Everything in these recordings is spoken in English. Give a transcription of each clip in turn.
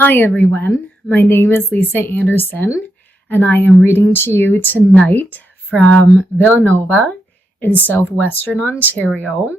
Hi everyone, my name is Lisa Anderson and I am reading to you tonight from Villanova in southwestern Ontario.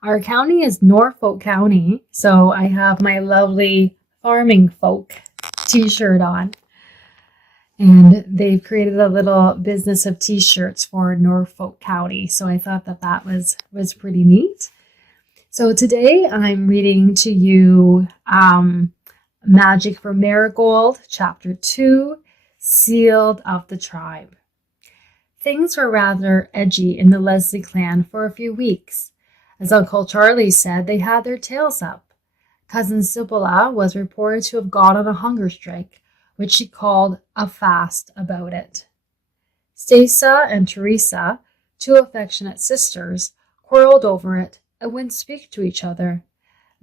Our county is Norfolk County, so I have my lovely farming folk t-shirt on. And they've created a little business of t-shirts for Norfolk County, so I thought that was pretty neat. So today I'm reading to you Magic for Marigold, Chapter 2, Sealed of the Tribe. Things were rather edgy in the Leslie clan for a few weeks. As Uncle Charlie said, they had their tails up. Cousin Sibylla was reported to have gone on a hunger strike, which she called a fast about it. Stasa and Teresa, two affectionate sisters, quarreled over it and wouldn't speak to each other.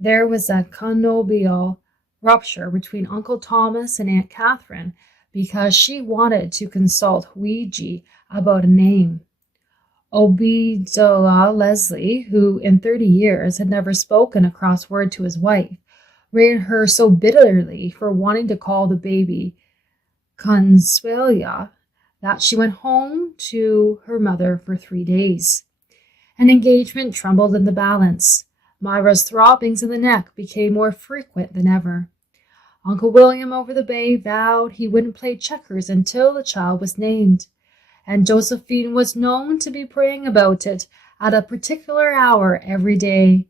There was a connubial rupture between Uncle Thomas and Aunt Catherine because she wanted to consult Ouija about a name. Obadiah Leslie, who in 30 years had never spoken a cross word to his wife, rated her so bitterly for wanting to call the baby Consuelia that she went home to her mother for 3 days. An engagement trembled in the balance. Myra's throbbings in the neck became more frequent than ever. Uncle William over the bay vowed he wouldn't play checkers until the child was named, and Josephine was known to be praying about it at a particular hour every day.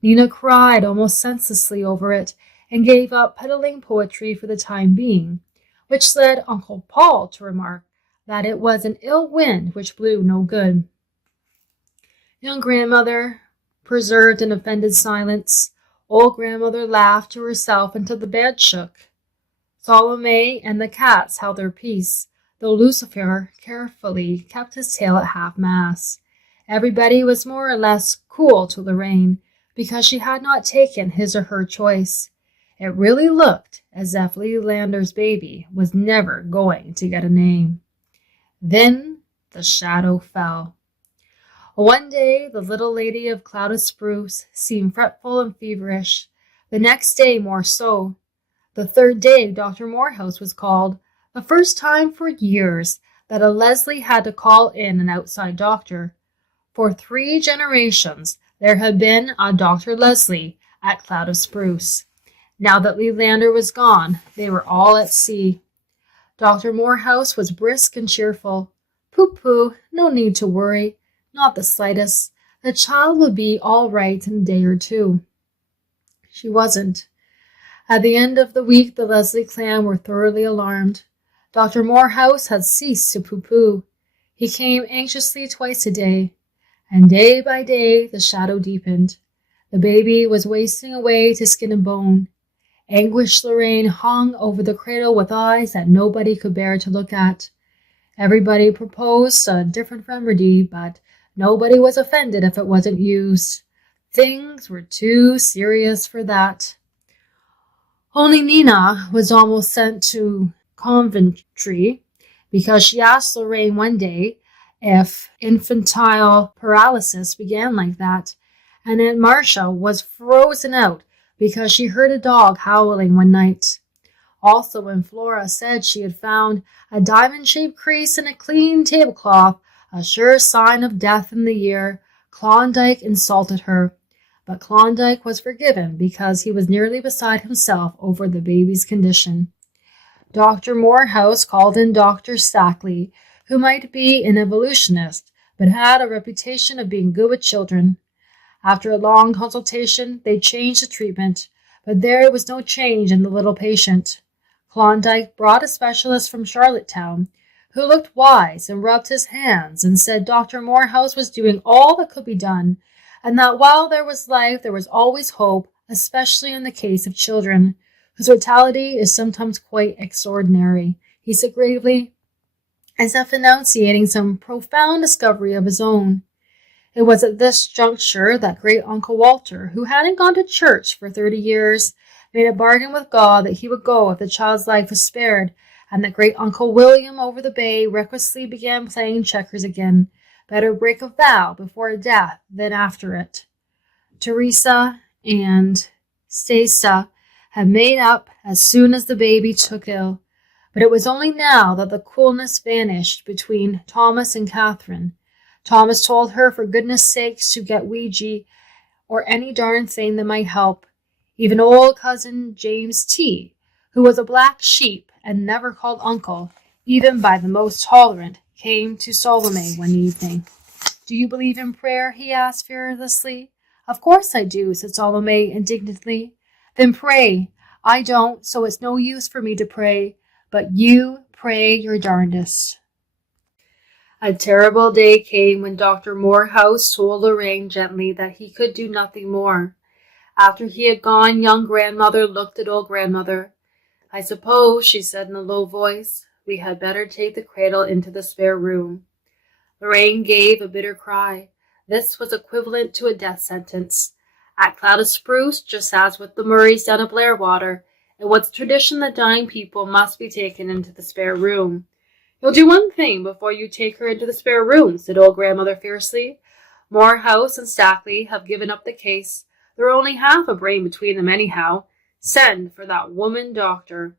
Nina cried almost senselessly over it and gave up peddling poetry for the time being, which led Uncle Paul to remark that it was an ill wind which blew no good. Young grandmother preserved an offended silence. Old grandmother laughed to herself until the bed shook. Salome and the cats held their peace, though Lucifer carefully kept his tail at half-mast. Everybody was more or less cool to Lorraine, because she had not taken his or her choice. It really looked as if Lelander's baby was never going to get a name. Then the shadow fell. One day, the little lady of clouded spruce seemed fretful and feverish. The next day, more so. The third day, Dr. Morehouse was called, the first time for years that a Leslie had to call in an outside doctor. For 3 generations, there had been a Dr. Leslie at Cloud of Spruce. Now that Lelander was gone, they were all at sea. Dr. Morehouse was brisk and cheerful. Pooh-pooh, no need to worry. Not the slightest. The child would be all right in a day or 2. She wasn't. At the end of the week, the Leslie clan were thoroughly alarmed. Dr. Morehouse had ceased to pooh-pooh. He came anxiously twice a day, and day by day the shadow deepened. The baby was wasting away to skin and bone. Anguished Lorraine hung over the cradle with eyes that nobody could bear to look at. Everybody proposed a different remedy, but nobody was offended if it wasn't used. Things were too serious for that. Only Nina was almost sent to Coventry because she asked Lorraine one day if infantile paralysis began like that, and Aunt Marcia was frozen out because she heard a dog howling one night. Also, when Flora said she had found a diamond-shaped crease in a clean tablecloth, a sure sign of death in the year, Klondike insulted her. But Klondike was forgiven because he was nearly beside himself over the baby's condition. Dr. Morehouse called in Dr. Stackley, who might be an evolutionist, but had a reputation of being good with children. After a long consultation, they changed the treatment, but there was no change in the little patient. Klondike brought a specialist from Charlottetown, who looked wise and rubbed his hands and said Dr. Morehouse was doing all that could be done, and that while there was life, there was always hope, especially in the case of children, whose mortality is sometimes quite extraordinary, he said gravely, as if enunciating some profound discovery of his own. It was at this juncture that great Uncle Walter, who hadn't gone to church for 30 years, made a bargain with God that he would go if the child's life was spared, and that great Uncle William over the bay recklessly began playing checkers again. Better break a vow before death than after it. Teresa and Stasa had made up as soon as the baby took ill. But it was only now that the coolness vanished between Thomas and Catherine. Thomas told her for goodness sakes to get Ouija or any darn thing that might help. Even old cousin James T., who was a black sheep and never called uncle, even by the most tolerant, came to Salome one evening. "Do you believe in prayer?" he asked fearlessly. "Of course I do," said Salome indignantly. "Then pray." "I don't, so it's no use for me to pray. But you pray your darndest." A terrible day came when Dr. Morehouse told Lorraine gently that he could do nothing more. After he had gone, young grandmother looked at old grandmother. "I suppose," she said in a low voice, "we had better take the cradle into the spare room." Lorraine gave a bitter cry. This was equivalent to a death sentence. At Cloud of Spruce, just as with the Murrays down at Blairwater, it was a tradition that dying people must be taken into the spare room. "You'll do one thing before you take her into the spare room," said old grandmother fiercely. "Morehouse and Stackley have given up the case. There are only half a brain between them anyhow. Send for that woman doctor."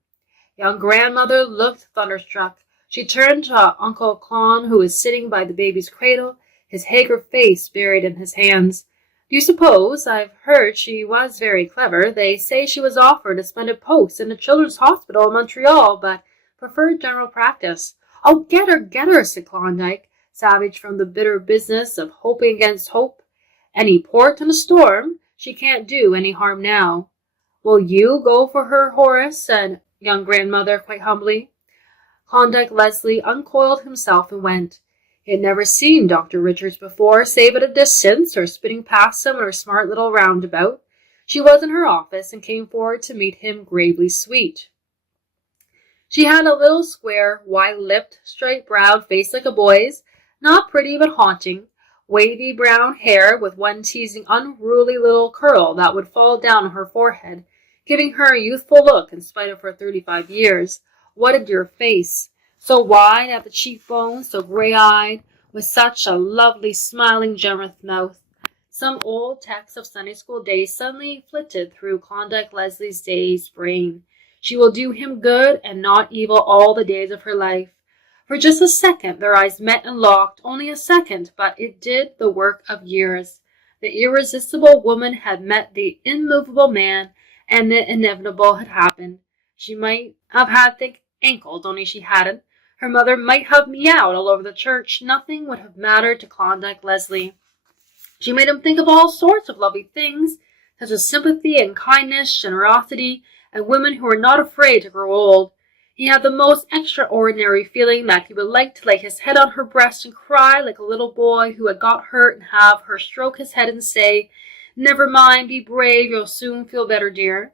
Young grandmother looked thunderstruck. She turned to Uncle Clon, who was sitting by the baby's cradle, his haggard face buried in his hands. "Do you suppose? I've heard she was very clever. They say she was offered a splendid post in a children's hospital in Montreal, but preferred general practice." "Oh, get her," said Klondike, savage from the bitter business of hoping against hope. "Any port in a storm. She can't do any harm now." "Will you go for her, Horace?" said young grandmother quite humbly. Klondike Leslie uncoiled himself and went. He had never seen Dr. Richards before, save at a distance or spinning past him in her smart little roundabout. She was in her office and came forward to meet him, gravely sweet. She had a little square, wide-lipped, straight-browed face like a boy's, not pretty but haunting, wavy brown hair with one teasing unruly little curl that would fall down on her forehead, giving her a youthful look in spite of her 35 years. What a dear face! So wide at the cheekbones, so gray-eyed, with such a lovely, smiling, generous mouth. Some old text of Sunday school days suddenly flitted through Klondike Leslie's dazed brain. She will do him good and not evil all the days of her life. For just a second their eyes met and locked, only a second, but it did the work of years. The irresistible woman had met the immovable man, and the inevitable had happened. She might have had thick ankles, only she hadn't. Her mother might have meowed all over the church. Nothing would have mattered to Klondike Leslie. She made him think of all sorts of lovely things, such as sympathy and kindness, generosity, and women who were not afraid to grow old. He had the most extraordinary feeling that he would like to lay his head on her breast and cry like a little boy who had got hurt, and have her stroke his head and say, "Never mind, be brave, you'll soon feel better, dear."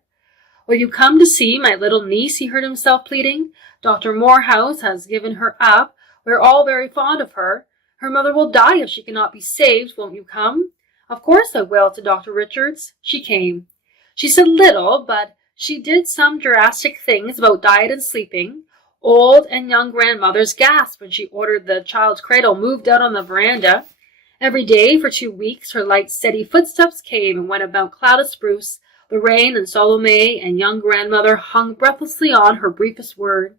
"Will you come to see my little niece?" he heard himself pleading. "Dr. Morehouse has given her up. We're all very fond of her. Her mother will die if she cannot be saved. Won't you come?" "Of course I will," said Dr. Richards. She came. She said little, but she did some drastic things about diet and sleeping. Old and young grandmothers gasped when she ordered the child's cradle moved out on the veranda. Every day for 2 weeks her light, steady footsteps came and went about Cloud of Spruce. Lorraine and Salome and young grandmother hung breathlessly on her briefest word.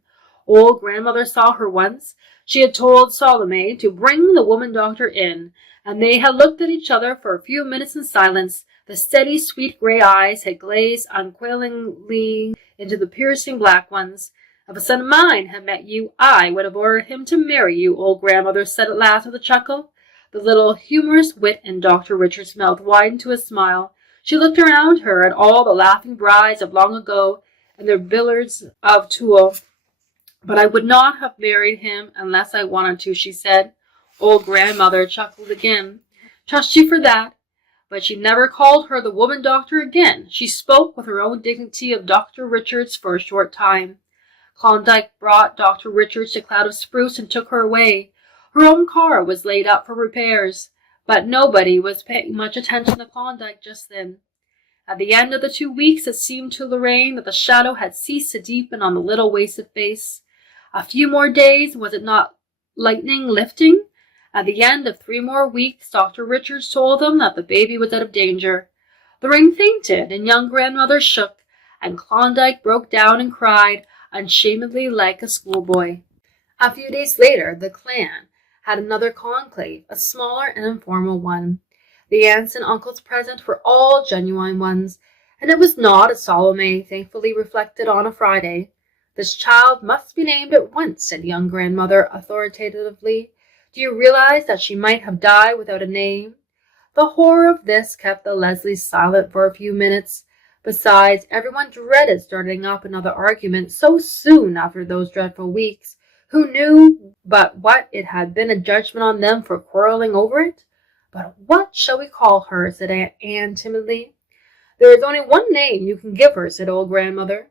Old grandmother saw her once. She had told Salome to bring the woman doctor in, and they had looked at each other for a few minutes in silence. The steady, sweet gray eyes had glazed unquailingly into the piercing black ones. "If a son of mine had met you, I would have ordered him to marry you," old grandmother said at last with a chuckle. The little humorous wit in Dr. Richards' mouth widened to a smile. She looked around her at all the laughing brides of long ago and their billards of tulle. "But I would not have married him unless I wanted to," she said. Old grandmother chuckled again. "Trust you for that." But she never called her the woman doctor again. She spoke with her own dignity of Dr. Richards for a short time. Klondike brought Dr. Richards to Cloud of Spruce and took her away. Her own car was laid up for repairs, but nobody was paying much attention to Klondike just then. At the end of the 2 weeks, it seemed to Lorraine that the shadow had ceased to deepen on the little wasted face. A few more days, was it not lightning lifting? At the end of 3 more weeks, Dr. Richards told them that the baby was out of danger. Lorraine fainted, and young grandmother shook. and Klondike broke down and cried unshamedly like a schoolboy. A few days later, the clan had another conclave, a smaller and informal one. The aunts and uncles present were all genuine ones, and it was not, as Salome thankfully reflected on a Friday. "This child must be named at once," said young grandmother authoritatively. "Do you realize that she might have died without a name?" The horror of this kept the Leslies silent for a few minutes. Besides, everyone dreaded starting up another argument so soon after those dreadful weeks. Who knew but what it had been a judgment on them for quarreling over it? "But what shall we call her?" said Aunt Anne timidly. "There is only one name you can give her," said old grandmother,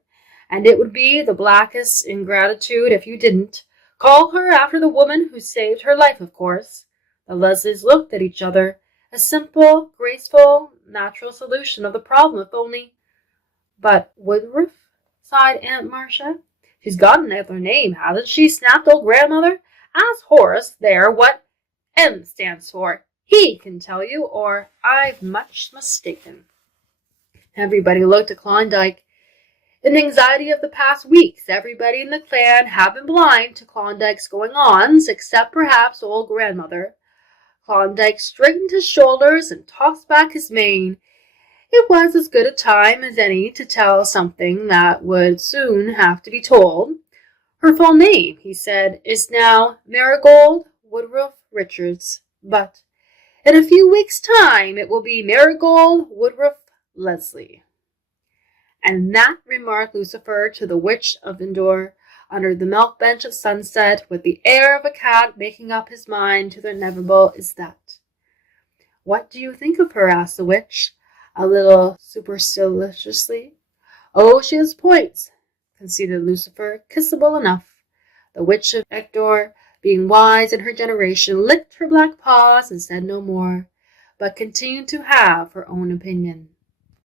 "and it would be the blackest ingratitude if you didn't. Call her after the woman who saved her life, of course." The Leslies looked at each other. A simple, graceful, natural solution of the problem, if only. "But Woodruff?" sighed Aunt Marcia. "She's got another name, hasn't she?" snapped old grandmother. "Ask Horace there what M stands for. He can tell you, or I'm much mistaken." Everybody looked at Klondike. In the anxiety of the past weeks, everybody in the clan had been blind to Klondike's going-ons, except perhaps old grandmother. Klondike straightened his shoulders and tossed back his mane. It was as good a time as any to tell something that would soon have to be told. "Her full name," he said, "is now Marigold Woodruff Richards, but in a few weeks' time it will be Marigold Woodruff Leslie." And that, remarked Lucifer to the Witch of Endor, under the milk bench at sunset, with the air of a cat making up his mind to the inevitable, is that. "What do you think of her?" asked the witch, a little superciliously. "Oh, she has points," conceded Lucifer, "kissable enough." The Witch of Endor, being wise in her generation, licked her black paws and said no more, but continued to have her own opinion.